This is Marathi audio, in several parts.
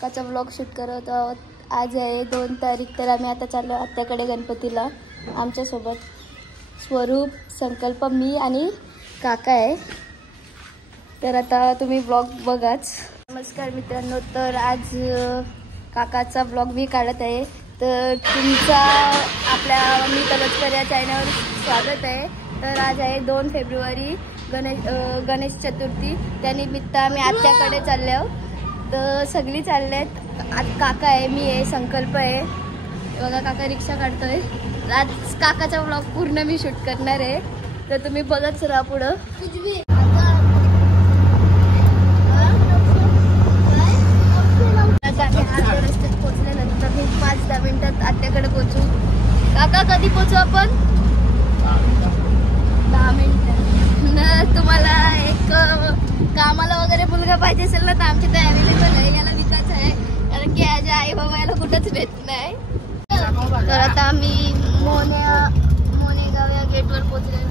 काकाचा व्लॉग शूट करत आहोत. आज आहे 2 तारीख. तर आम्ही आता चाललो आत्याकडे गणपतीला. आमच्यासोबत स्वरूप, संकल्प, मी आणि काका आहे. तर आता तुम्ही व्लॉग बघाच. नमस्कार मित्रांनो. तर आज काकाचा व्लॉग मी काढत आहे. तर तुमचा आपल्या मी तलतकर या चॅनलवर स्वागत आहे. तर आज आहे 2 फेब्रुवारी गणेश चतुर्थी. त्यानिमित्त आम्ही आत्याकडे चाललो आहोत. तर सगळी चालले आहेत. आज काका आहे, मी आहे, संकल्प आहे. बघा काका रिक्षा काढतोय. आज काकाचा व्लॉग पूर्ण मी शूट करणार आहे. तर तुम्ही बघत राहा पुढं. रस्त्यात पोहोचल्यानंतर मी 5-10 मिनिटात आत्याकडे पोहोचू. काका कधी पोहोचू आपण? 10 मिनिटं. तुम्हाला एक कामाला वगैरे मुलगा पाहिजे असेल ना तर आमची तर अवेलेबल आहे. याला विकास आहे कारण की याच्या आई बाबा याला कुठंच भेट नाही. तर आता आम्ही मोनेगाव या गेटवर पोहोचलेलो.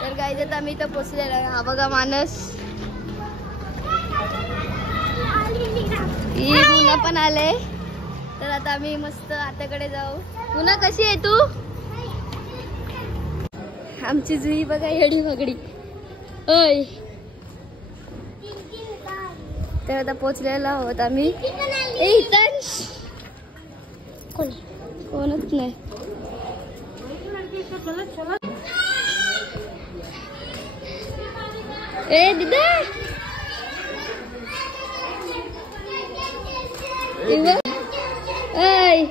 तर गाईज आता आम्ही इथं पोहोचलेलो आहे. हा बघा मानस, ही मुलं पण आले. तर आता आम्ही मस्त आत्याकडे जाऊ. पुन्हा कशी आहे तू? आमची जुई बघा येडी वगडी. ओय तर आता पोचलेलो आहोत आम्ही. ए हितांश कोणच नाही. ए दिदा ऐ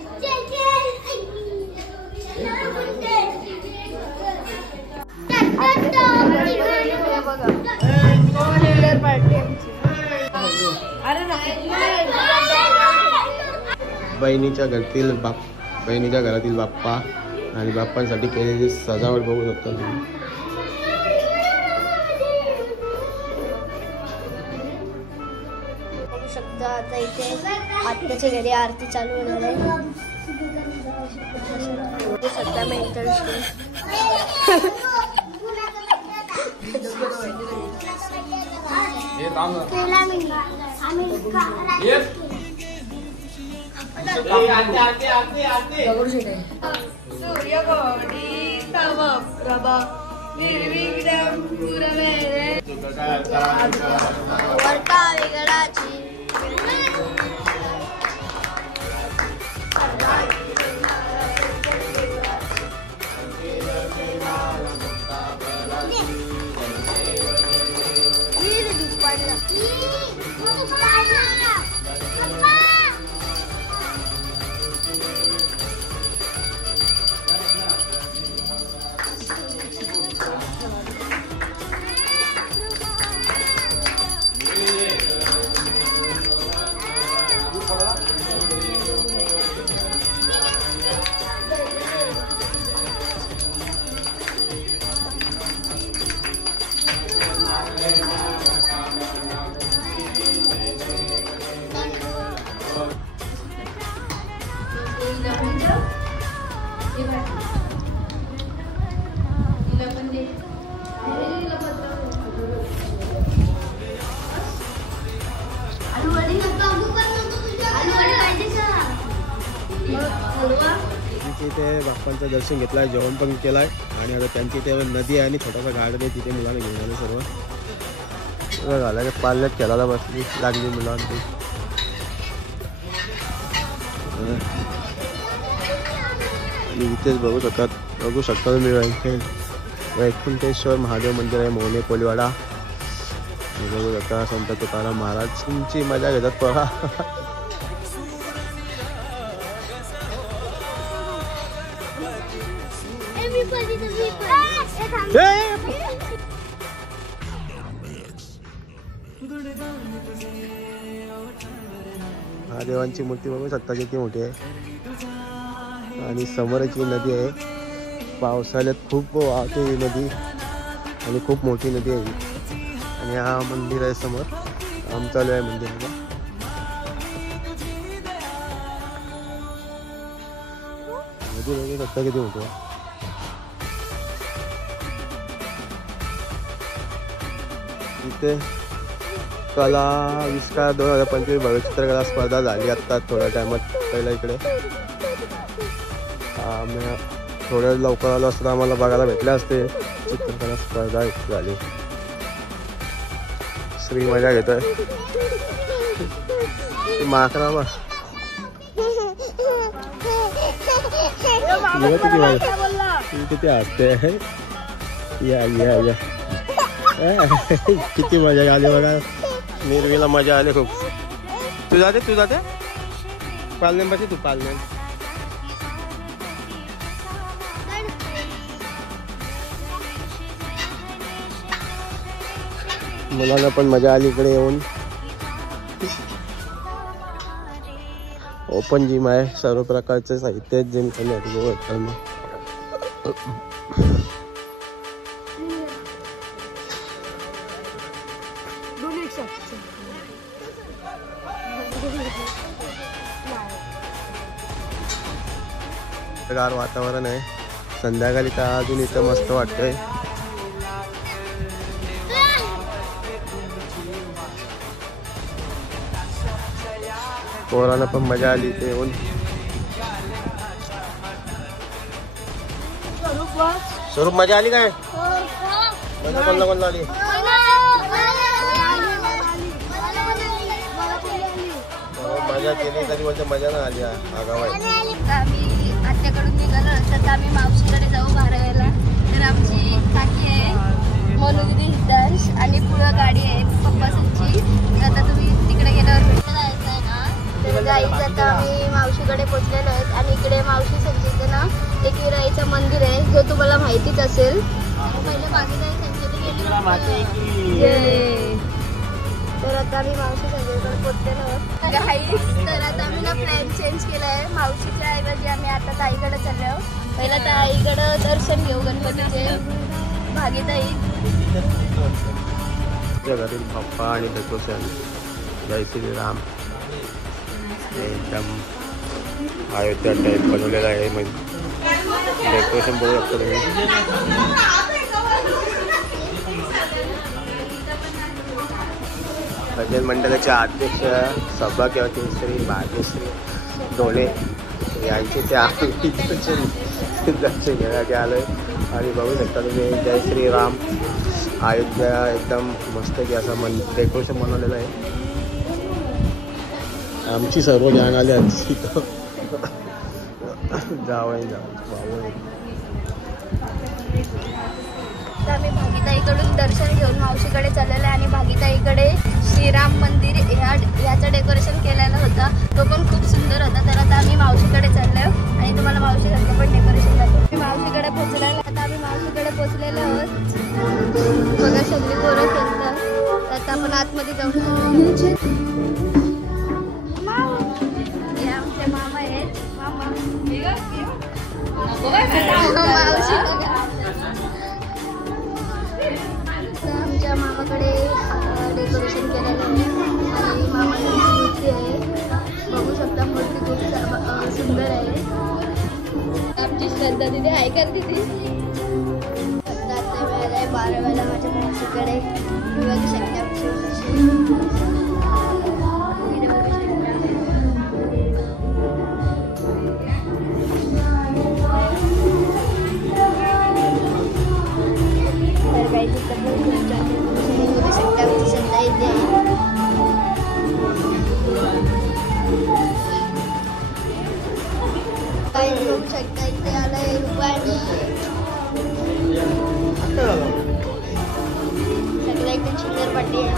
बहिणीच्या घरातील बाप्पा आणि बाप्पांसाठी केलेली सजावट बघू शकता तुम्ही. बघू शकता आता इथे आत्याच्या घरी आरती चालू होणार आहे. बघू शकता मेंटल इथे बाप्पांचं दर्शन घेतलंय, जेवण पण केलंय आणि आता त्यांची इथे नदी आहे आणि छोटासा गार्डन आहे. तिथे मुलांना घेऊन आले सर्व. झालं की पाल्यात खेळायला बसली लागली मुलांची. आणि इथेच बघू शकता तुम्ही वैकुंठेश्वर महादेव मंदिर आहे, मोहने कोलीवाडा. बघू शकता संत तुकाराम महाराजांची मजा घेतात पहा. महादेवांची मूर्ती बघू शकता किती मोठी आहे. आणि समोरची नदी आहे. पावसाळ्यात खूप वाहते ही नदी आणि खूप मोठी नदी आहे. आणि हा मंदिर आहे समोर. काम चालू आहे मंदिराला. नदी बघू शकता किती मोठी आहे. इथे कला आविष्कार 2025 भव्य चित्रकला स्पर्धा झाली आत्ता थोड्या टायमात पहिला इकडे. आम्ही थोड्या लवकर आलो असतं आम्हाला बघायला भेटले असते. चित्रकला स्पर्धा झाली. श्री मजा घेतोय माकरा बा. किती हसते या या या. किती मजा आली बघा. निर्वीला मजा आली खूप. तू जाते पालनेम पाशी. तू पालनेम मुलांना पण मजा आली इकडे येऊन. ओपन जिम आहे. सर्व प्रकारचे साहित्य जिम करण्यासाठी. गार वातावरण आहे. संध्याकाळी तर अजून इथं मस्त वाटतंय. पोरांना पण मजा आली इथे येऊन. स्वरूप मजा आली काय? मजा कोणला आली? मजा केली तरी बोलते मजा ना आली. आगाव आहे. आम्ही आत्याकडून निघालो तर आम्ही मावशीकडे जाऊ 12वेला. तर आमची काकी आहे मनोगिरी हितांश आणि पुढं गाडी आहे पप्पाची. आता तुम्ही तिकडे गेल्यावर भेटून जायचं आहे ना. तर गाईच आता आम्ही मावशीकडे पोचलेलो आहेत. आणि इकडे मावशी संजीचं ना एक विराईचं मंदिर आहे जो तुम्हाला माहितीच असेल. पहिले बागेताई संजीने गेली. तर आता आम्ही मावशी संजीकडे पोचलेलो आहोत गाईस. तर आता आम्ही ना प्लॅन चेंज केला आहे. मावशीच्या ऐवजी आम्ही आता ताईकडे चाललो आहोत. पहिला ताईकडं दर्शन घेऊ गणपतीचे. भागीताई घरील पप्पा आणि डेकोरेशन. जय श्रीराम. एकदम अयोध्या टाईप बनवलेलं आहे. म्हणजे डेकोरेशन बघू शकता तुम्ही. भजन मंडळाचे अध्यक्ष सौभाग्यवती श्री भाग्यश्री डोले यांचे ते आम्ही दर्शन घेण्यासाठी आलोय. आणि बघू शकता तुम्ही जय श्रीराम. अयोध्या एकदम मस्त की असं डेकोरेशन बनवलेलं आहे. आमची सर्व ज्ञान आली तिथं. जाऊ आम्ही भागीताईकडून दर्शन घेऊन मावशीकडे चाललेलं आहे. आणि भागीताईकडे श्रीराम मंदिर याचं डेकोरेशन केलेलं होतं. तो पण खूप सुंदर होता. तर आता आम्ही मावशीकडे चाललो आणि तुम्हाला मावशीकडे पण डेकोरेशन दाखवतो. मावशीकडे पोचलेलो. आता आम्ही मावशीकडे पोचलेलो आहोत. बघा सगळी पोरं खेळतात. आता आपण आतमध्ये जाऊ. हे आमचे मामा आहेत. मावशी आमच्या मामाकडे डेकोरेशन केलेलं आहे. आणि मामाची मूर्ती आहे. बघू शकता मूर्ती खूप सुंदर आहे. आमची श्रद्धा तिथे आहे का तिथे. आता वेळेला आहे 12वेला माझ्या मावशीकडे. बघू शकता शकता इथे आलाय रुपाणी. सगळं एकदम सुंदर पार्टी आहे.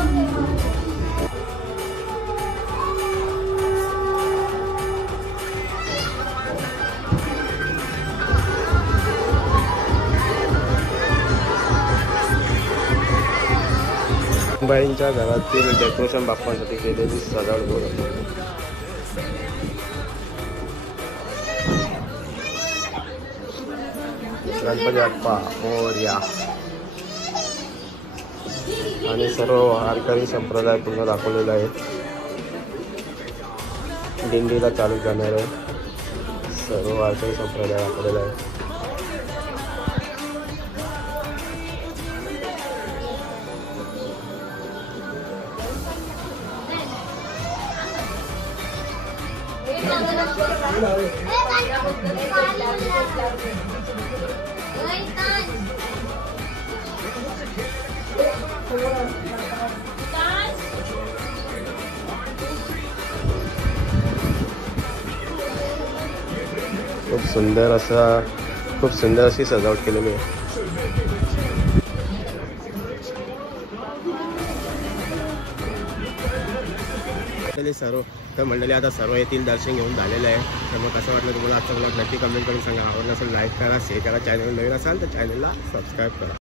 बाईंच्या घरातील डेकोरेशन बाप्पांसाठी केलेली सजावट बघा. गणपती बाप्पा मोरया. आणि सर्व वारकरी संप्रदाय पूर्ण दाखवलेला आहे. दिंडीला चालू करणार आहे. सर्व वारकरी संप्रदाय दाखवलेला आहे. खूप सुंदर अशी सजावट केलेली आहे. सर्व तर मंडळी आता सर्व येथील दर्शन घेऊन झालेलं आहे. तर मग कसं वाटलं तुम्हाला आजचा ब्लॉग नक्की कमेंट करून सांगा. आवडलं असेल लाईक करा, शेअर करा. चॅनल नवीन असाल तर चॅनलला सबस्क्राईब करा.